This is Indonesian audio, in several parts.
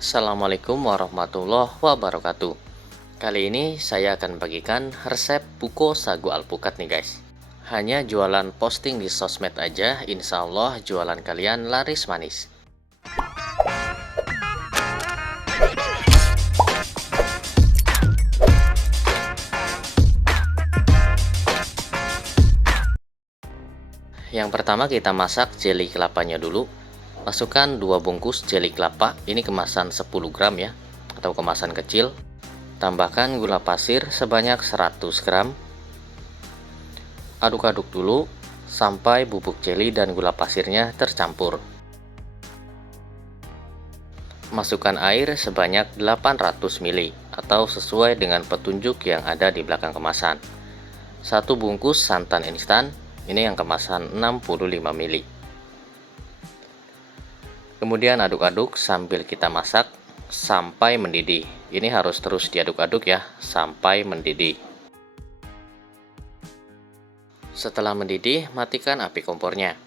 Assalamualaikum warahmatullahi wabarakatuh. Kali ini saya akan bagikan resep buko sagu alpukat nih guys. Hanya jualan posting di sosmed aja, insya Allah jualan kalian laris manis. Yang pertama kita masak jeli kelapanya dulu. Masukkan 2 bungkus jeli kelapa, ini kemasan 10 gram ya, atau kemasan kecil. Tambahkan gula pasir sebanyak 100 gram. Aduk-aduk dulu sampai bubuk jeli dan gula pasirnya tercampur. Masukkan air sebanyak 800 ml atau sesuai dengan petunjuk yang ada di belakang kemasan. 1 bungkus santan instan, ini yang kemasan 65 ml. Kemudian aduk-aduk sambil kita masak sampai mendidih. Ini harus terus diaduk-aduk ya sampai mendidih. Setelah mendidih, matikan api kompornya.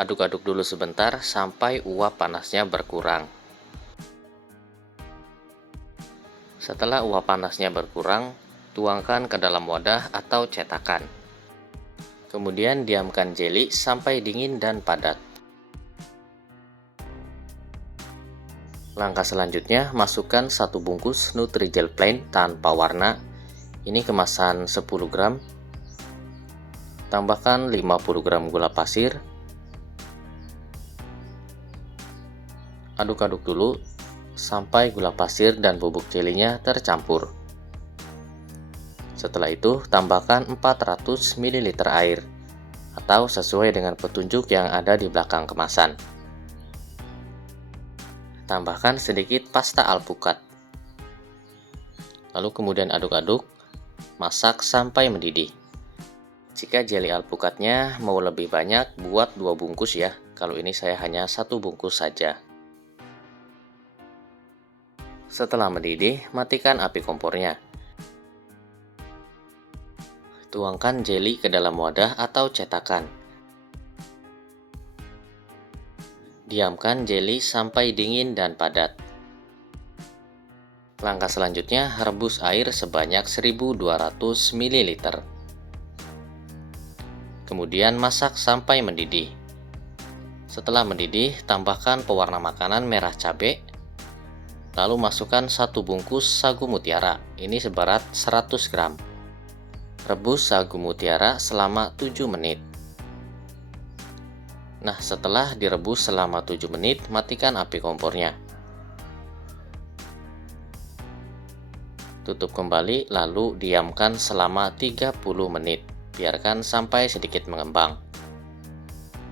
Aduk-aduk dulu sebentar sampai uap panasnya berkurang. Setelah uap panasnya berkurang, tuangkan ke dalam wadah atau cetakan. Kemudian diamkan jeli sampai dingin dan padat. Langkah selanjutnya, masukkan 1 bungkus Nutrijel plain tanpa warna. Ini kemasan 10 gram. Tambahkan 50 gram gula pasir. Aduk-aduk dulu sampai gula pasir dan bubuk jelinya tercampur. Setelah itu, tambahkan 400 ml air atau sesuai dengan petunjuk yang ada di belakang kemasan. Tambahkan sedikit pasta alpukat. Lalu kemudian aduk-aduk, masak sampai mendidih. Jika jeli alpukatnya mau lebih banyak, buat 2 bungkus ya. Kalau ini saya hanya 1 bungkus saja. Setelah mendidih, matikan api kompornya. Tuangkan jeli ke dalam wadah atau cetakan. Diamkan jeli sampai dingin dan padat. Langkah selanjutnya, rebus air sebanyak 1200 ml. Kemudian masak sampai mendidih. Setelah mendidih, tambahkan pewarna makanan merah cabai. Lalu masukkan 1 bungkus sagu mutiara, ini seberat 100 gram. Rebus sagu mutiara selama 7 menit. Nah, setelah direbus selama 7 menit, matikan api kompornya. Tutup kembali, lalu diamkan selama 30 menit. Biarkan sampai sedikit mengembang.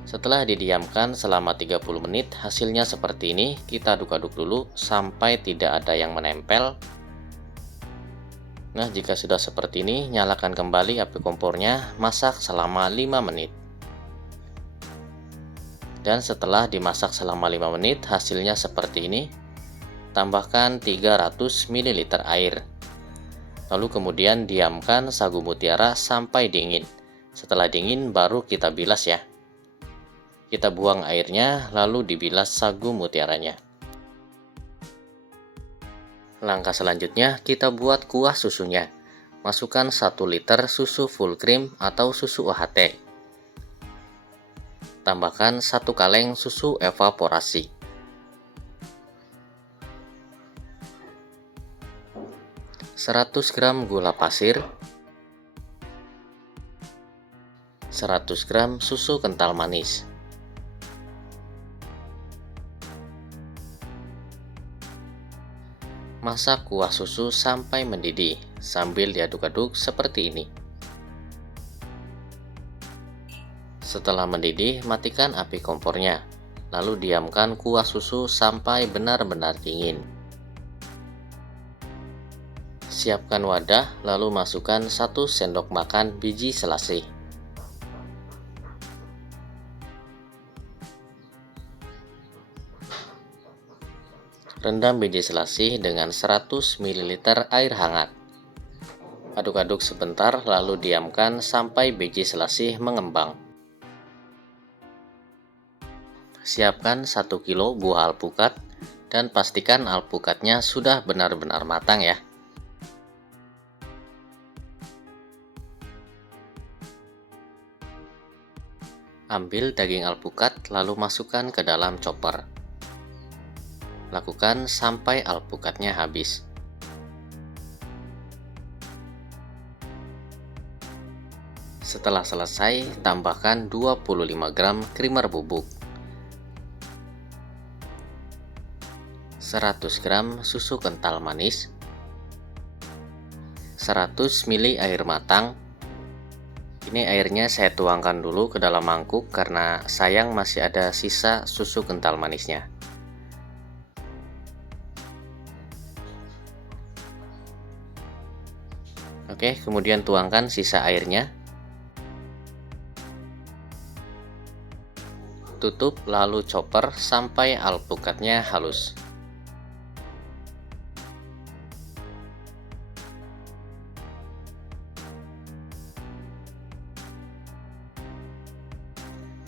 Setelah didiamkan selama 30 menit, hasilnya seperti ini. Kita aduk-aduk dulu sampai tidak ada yang menempel. Nah, jika sudah seperti ini, nyalakan kembali api kompornya, masak selama 5 menit. Dan setelah dimasak selama 5 menit, hasilnya seperti ini. Tambahkan 300 ml air. Lalu kemudian diamkan sagu mutiara sampai dingin. Setelah dingin baru kita bilas ya. Kita buang airnya, lalu dibilas sagu mutiaranya. Langkah selanjutnya, kita buat kuah susunya. Masukkan 1 liter susu full cream atau susu UHT. Tambahkan 1 kaleng susu evaporasi. Seratus gram gula pasir. 100 gram susu kental manis. Masak kuah susu sampai mendidih sambil diaduk-aduk seperti ini. Setelah mendidih, matikan api kompornya. Lalu diamkan kuah susu sampai benar-benar dingin. Siapkan wadah, lalu masukkan 1 sendok makan biji selasih. Rendam biji selasih dengan 100 ml air hangat. Aduk-aduk sebentar, lalu diamkan sampai biji selasih mengembang. Siapkan 1 kilo buah alpukat Dan pastikan alpukatnya sudah benar-benar matang ya. Ambil daging alpukat lalu masukkan ke dalam chopper. Lakukan sampai alpukatnya habis. Setelah selesai, tambahkan 25 gram creamer bubuk, 100 gram susu kental manis, 100 ml air matang. Ini airnya saya tuangkan dulu ke dalam mangkuk karena sayang masih ada sisa susu kental manisnya. Oke, kemudian tuangkan sisa airnya. Tutup lalu chopper sampai alpukatnya halus.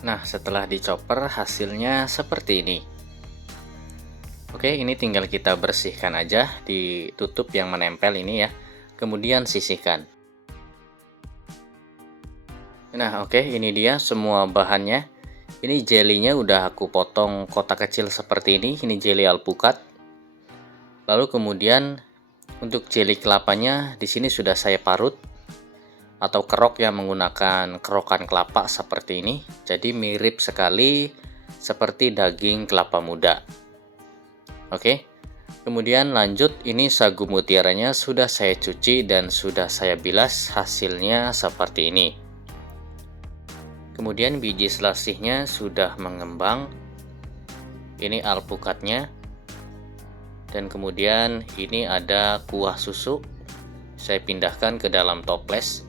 Nah, setelah dichopper hasilnya seperti ini. Oke, ini tinggal kita bersihkan aja di tutup yang menempel ini ya. Kemudian sisihkan. Nah, oke, ini dia semua bahannya. Ini jelinya udah aku potong kotak kecil seperti ini. Ini jeli alpukat. Lalu kemudian untuk jeli kelapanya di sini sudah saya parut atau kerok yang menggunakan kerokan kelapa seperti ini. Jadi mirip sekali seperti daging kelapa muda. Oke. Kemudian lanjut, ini sagu mutiaranya sudah saya cuci dan sudah saya bilas, hasilnya seperti ini. Kemudian biji selasihnya sudah mengembang. Ini alpukatnya. Dan kemudian ini ada kuah susu. Saya pindahkan ke dalam toples.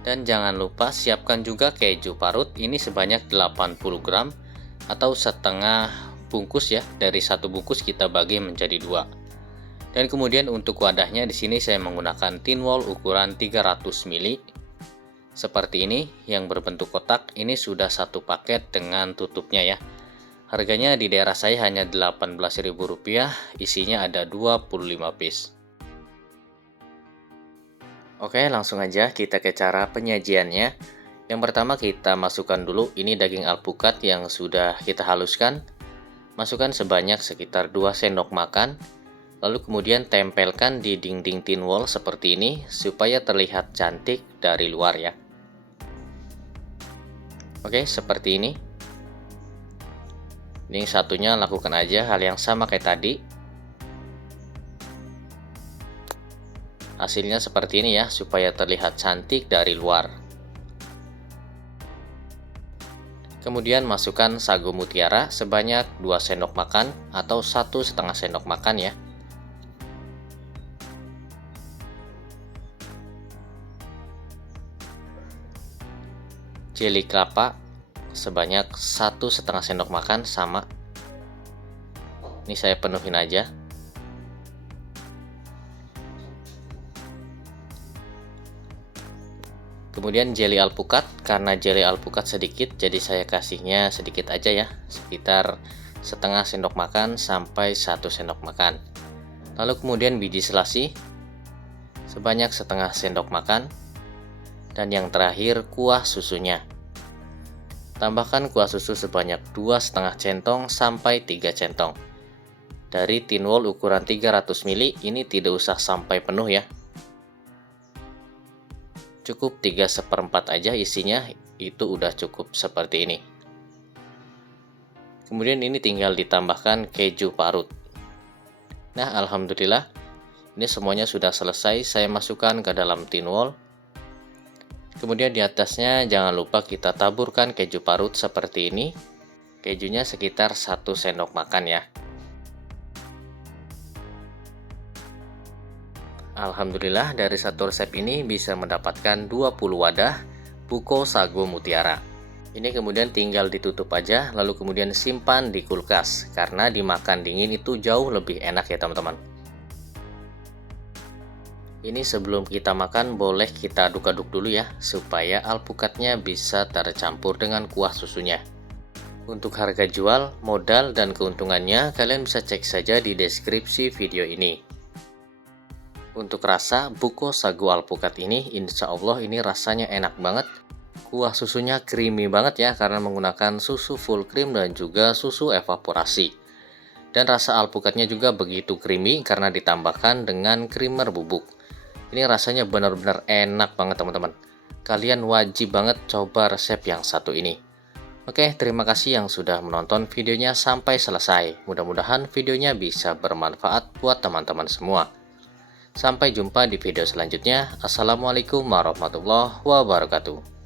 Dan jangan lupa siapkan juga keju parut. Ini sebanyak 80 gram atau setengah bungkus ya. Dari satu bungkus kita bagi menjadi 2. Dan kemudian untuk wadahnya di sini saya menggunakan tin wall ukuran 300 ml. Seperti ini yang berbentuk kotak. Ini sudah satu paket dengan tutupnya ya. Harganya di daerah saya hanya Rp18.000. Isinya ada 25 piece. Oke, langsung aja kita ke cara penyajiannya. Yang pertama kita masukkan dulu ini daging alpukat yang sudah kita haluskan. Masukkan sebanyak sekitar 2 sendok makan. Lalu kemudian tempelkan di dinding tin wall seperti ini supaya terlihat cantik dari luar ya. Oke, seperti ini. Ini satunya lakukan aja hal yang sama kayak tadi. Hasilnya seperti ini ya, supaya terlihat cantik dari luar. Kemudian masukkan sagu mutiara sebanyak 2 sendok makan atau 1,5 sendok makan ya. Jeli kelapa sebanyak 1,5 sendok makan sama. Ini saya penuhin aja. Kemudian jeli alpukat, karena jeli alpukat sedikit jadi saya kasihnya sedikit aja ya, sekitar setengah sendok makan sampai 1 sendok makan. Lalu kemudian biji selasih sebanyak setengah sendok makan. Dan yang terakhir kuah susunya. Tambahkan kuah susu sebanyak 2,5 centong sampai 3 centong. Dari tin wall ukuran 300 ml ini tidak usah sampai penuh ya. Cukup 3/4 aja isinya, itu udah cukup seperti ini. Kemudian ini tinggal ditambahkan keju parut. Nah, alhamdulillah ini semuanya sudah selesai saya masukkan ke dalam tin wall. Kemudian di atasnya jangan lupa kita taburkan keju parut seperti ini. Kejunya sekitar 1 sendok makan ya. Alhamdulillah dari satu resep ini bisa mendapatkan 20 wadah buko sagu mutiara. Ini kemudian tinggal ditutup aja lalu kemudian simpan di kulkas. Karena dimakan dingin itu jauh lebih enak ya teman-teman. Ini sebelum kita makan boleh kita aduk-aduk dulu ya, supaya alpukatnya bisa tercampur dengan kuah susunya. Untuk harga jual, modal, dan keuntungannya kalian bisa cek saja di deskripsi video ini. Untuk rasa, buko sagu alpukat ini insya Allah ini rasanya enak banget. Kuah susunya creamy banget ya karena menggunakan susu full cream dan juga susu evaporasi. Dan rasa alpukatnya juga begitu creamy karena ditambahkan dengan creamer bubuk. Ini rasanya benar-benar enak banget teman-teman. Kalian wajib banget coba resep yang satu ini. Oke, terima kasih yang sudah menonton videonya sampai selesai. Mudah-mudahan videonya bisa bermanfaat buat teman-teman semua. Sampai jumpa di video selanjutnya. Assalamualaikum warahmatullahi wabarakatuh.